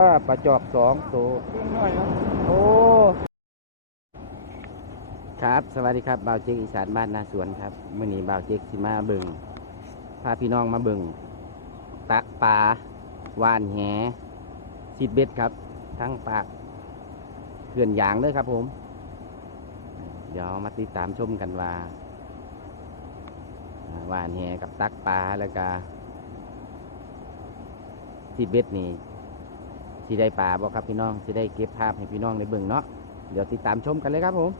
ว่าปลาจอกสองตัวน้อยครับโอ้ ครับ สวัสดีครับบ่าวเจ๊กอีสานบ้านนาสวนครับมื่อนี้บ่าวเจ๊กสิมาเบิงพาพี่น้องมาเบิงตักปลาหวานแหสิดเบ็ดครับ ทั้งปากเขื่อนยางเลยครับผม เดี๋ยวมาติดตามชมกันว่าอ่าหวานแหกับตักปลาแล้วก็สิดเบ็ดนี่ สิได้ปลาบ่ครับพี่น้องสิได้เก็บภาพให้พี่น้องได้เบิ่งเนาะเดี๋ยวติดตามชมกันเลยครับผม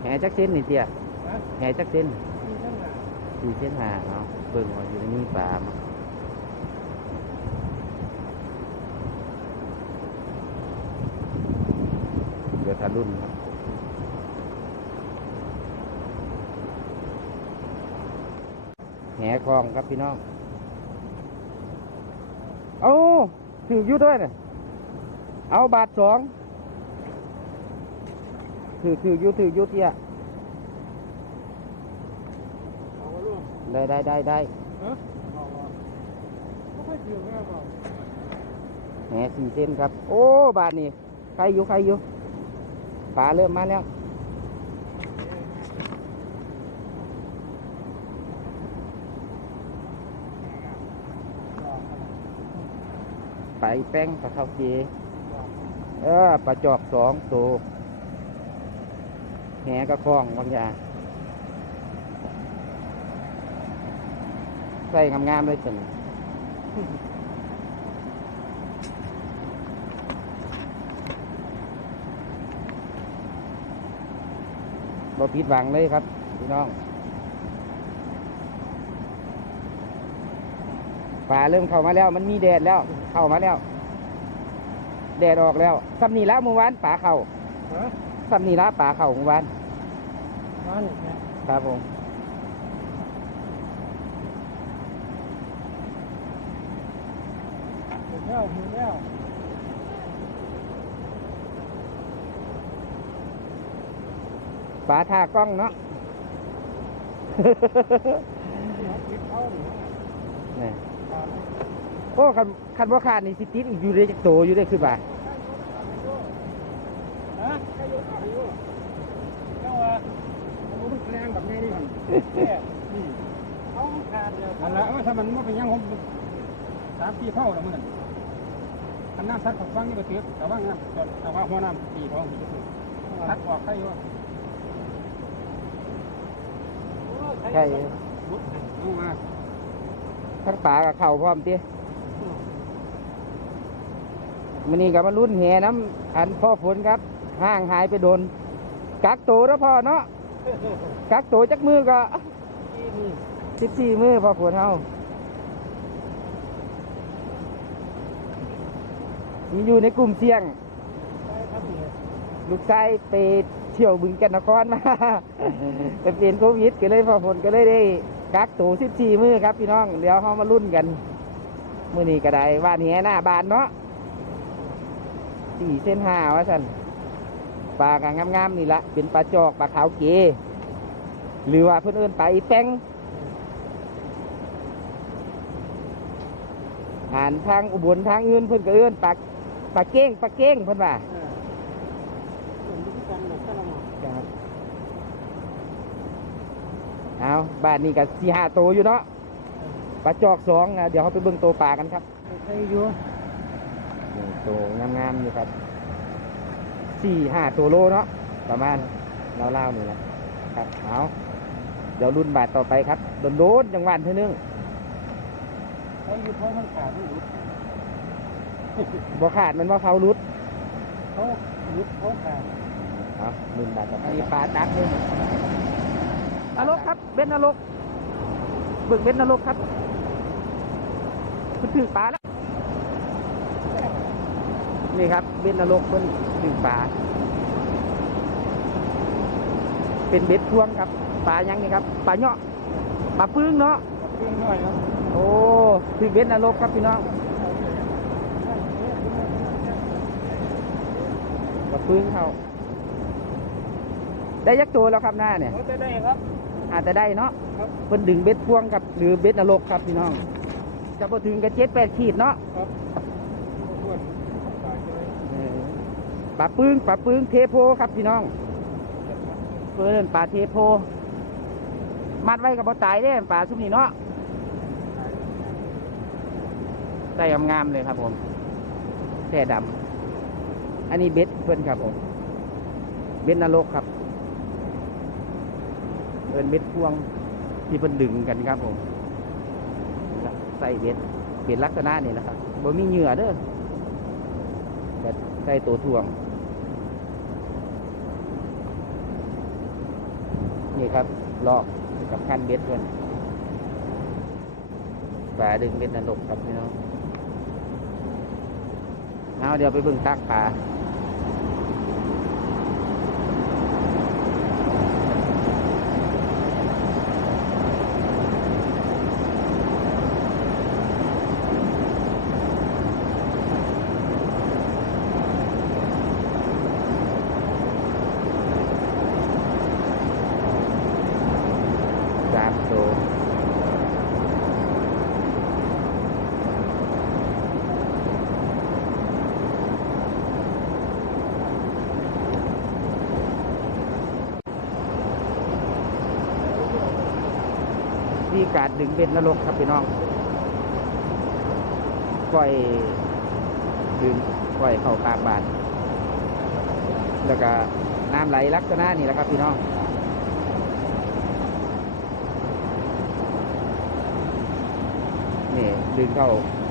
แหจักเส้นนี่เตี้ยฮะแหจักเส้นมีทั้งหลายสี่เส้นหาเนาะเบิ่งว่าอยู่ในนี้ปลามาเดี๋ยวทารุ่นครับแห คลองครับพี่น้อง เอาถือยุด้วยเนี่ยเอาบาทสองถือถือยุถือยุเตี้ยเอาลูกได้ได้ได้ได้แม่เปล่าแหสี่เส้นครับ โอ้ บาทนี่ใครอยู่ใครอยู่ปลาเริ่มมาแล้ว ไปแป้งปลาข้าเกเออปลาจอกสองตัวแหกระคล้องบางอย่างใส่งามๆเลยจังบ่ผิดหวังเลยครับ พี่น้อง ป่าเริ่มเข้ามาแล้ว มันมีแดดแล้ว เข้ามาแล้ว แดดออกแล้วสัมนีละเมื่อวานป่าเข้าฮะสัมนีละป่าเข้าเมื่อวานมาหนึ่งแม่ครับผมหมูแล้วหมูแล้วป่าท่ากล้องเนาะติดเข้าหนูนี่ตาม โอ้คันคันว่าขาดนี่สิติดอีกอยู่ในจักโตอยู่ได้คือบ่าฮะใครอยู่ใครอยู่เจ้าว่าผมรู้แรงแบบนี้นี่แค่นี่เขาขาดเดียวนั่นแหละเออถ้ามันไม่เป็นยังผมสามปีเข้าแล้วมันอันน้ำซัดฝักฟังนี่ก็เตือกแต่ว่าน้ำจนแต่ว่าหัวน้ำปีท้องปีจะสุดซัดออกใครอยู่ใช่เอามาทั้งป่ากับเข่าพร้อมติ มันนี่กับมารุ่นแห่น้ำอันพ่อฝนครับ ห่างหายไปโดน กักโตแล้วพ่อเนาะกักโตจักมือก็สิบสี่มือพ่อฝนเฮานี่อยู่ในกลุ่มเสี่ยง ลูกชายไปเที่ยวบึงแกันนครมาไปเป็นโควิดก็เลยพ่อฝนก็เลยได้กักตัวสิบสี่มือครับพี่น้อง เดี๋ยวเขามารุ่นกัน มือนี้ก็ได้ว่านแหหน้าบานเนาะ สี่เส้นห้าวะสันปลากางงามๆนี่ละเป็นปลาจอกปลาขาวเกหรือว่าเพื่อนเอินปลาอีแป้งอ่านทางอุบลทางอื่นเพื่อนก็เอินปลาปลาเก้งปลาเก้งเพื่อนว่าเอาบ้านนี้กับสี่ห้าตัวอยู่เนาะปลาจอกสองอะเดี๋ยวเขาไปเบิ่งโตปลากันครับใครอยู่ ตัวงามๆอยู่ครับสี่ห้าตัวโลเนาะประมาณเล่าวๆนี่แหละครับเอาเดี๋ยวรุ่นบาทต่อไปครับโดนๆจังหวัดเท่านึงใครอยู่เพราะมันขาดไม่หยุดบ่ขาดมันว่าเขารุดเขาหยุดเขาขาดเอารุ่นบาทต่อไปนี่ปลาตักเลยนรกครับเบ็ดนรกเบิ่งเบ็ดนรกครับมันถือปลาแล้ว นี่ครับเบ็ดนรกเพิ่นถือปลาเป็นเบ็ดพวงครับปลายังนี่ครับปลาเนาะปลาปึ้งเนาะเครื่องน้อยครับโอ้ถือเบ็ดนรกครับพี่น้องปลาปึ้งเขาได้ยักตัวแล้วครับหน้าเนี่ยเขาจะได้ครับฮอาจจะได้เนาะครับเพิ่นดึงเบ็ดพวงกับหรือเบ็ดนรกครับพี่น้องจะพอถึงกับเจ็ดแปดขีดเนาะ ครับอ้วนตายเลย เออ ปลาปึ้งปลาปึ้งเทโพครับพี่น้องเพิ่นปลาเทโพ มัดไว้กับบ่ตายเด้ปลาซุมนี้เนาะใส่งามๆเลยครับผมแท่ดำอันนี้เบ็ดเพิ่นครับผม เบ็ดนรกครับเพิ่นเบ็ดพวงที่เพิ่นดึงกันครับผมใส่เบ็ดเบ็ดลักษณะนี่นะครับบ่มีเหงื่อเด้อแต่ใส่ตัวทวง นี่ครับลอกกับขั้นเบ็ดเพื่อนปลาดึงเบ็ดนรกครับพี่น้องเอาเดี๋ยวไปเบิ่งตักปลาามตัวที่การดึงเบ็ดนรกครับพี่น้องปล่อยดึงปล่อยเข้ากลางบานแล้วก็น้ำไหลลักษณะนี่แหละครับพี่น้อง นี่ ดึงเข้า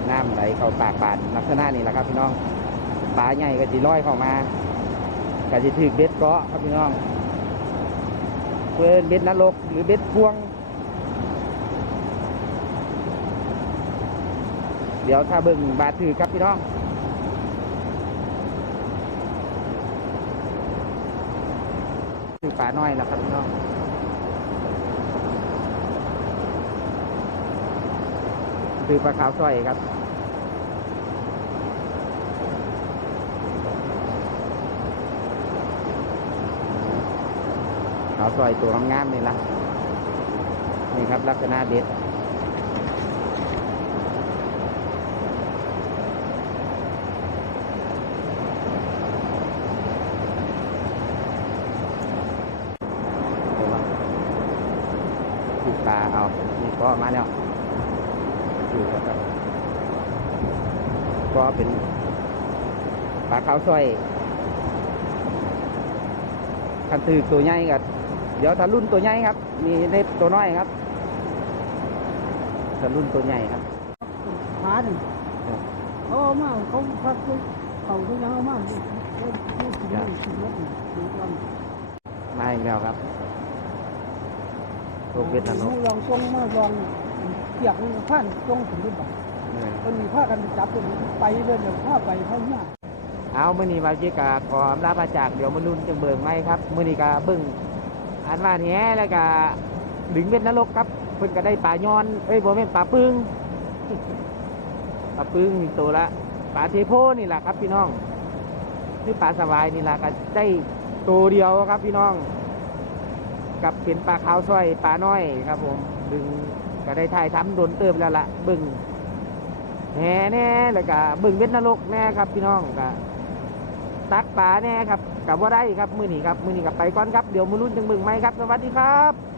น้ำไหลเข้าปากบานลักษณะนี่แหละครับพี่น้องปลาใหญ่ก็จะลอยเข้ามาก็จะถือเบ็ดเกาะครับพี่น้องเพื่อนเบ็ดนรกหรือเบ็ดพวง เดี๋ยวถ้าเบิ่งบาถือครับพี่น้องถือปลาน้อยแล้วครับพี่น้อง คือปลาขาวสร้อยครับ ขาวสร้อยตัวงามๆนี่ละนี่ครับลักษณะเด็ดปลาเอานี่ก็มาแล้ว อยู่ครับก็เป็นปลาขาวสร้อยคันถือตัวใหญ่กับเดี๋ยวถ้ารุ่นตัวใหญ่ครับ มีในตัวน้อยครับถ้ารุ่นตัวใหญ่ครับขาหนึ่งเขาเอามาเขาพักเขาทุกอย่างเอามาเขาเขากินได้กินรถกินกันมาอีกแล้วครับตัวเวียดนามลองทรงมาลอง เกียกมันผ่านทรงถึงรุ่นบ่มันมีผ้ากันจับตัวนี้ไปเรื่อยๆผ้าไปเข้าหน้าเอามื่อนี้มาเจกาขออำลาพระจากเดี๋ยวมารุ่นจังเบิ่งไหมครับมื่อนี้กาเบิ่งอันว่าแหน่แล้วก็ดึงเบ็ดนรกครับ เพิ่นก็ได้ปลาย้อนเอ้ยบ่แม่นปลาปึ้งปลาปึ้งนี่ตัวละปลาเทโพนี่แหละครับพี่น้องคือปลาสวายนี่แหละก็ได้ตัวเดียวครับพี่น้อง กับเป็นปลาขาวสร้อยปลาน้อยครับ ผมดึง ก็ได้ถ่ายทำโดนเติมแล้วละบึงแหน่แน่แล้วก็บึงเวทนรกแน่ครับพี่น้องก็ตักปลาแน่ครับกับว่าได้ครับมือหนีครับมือหนีกับไปก่อนครับเดี๋ยวมือรุ่นจังบึงไหมครับ สวัสดีครับ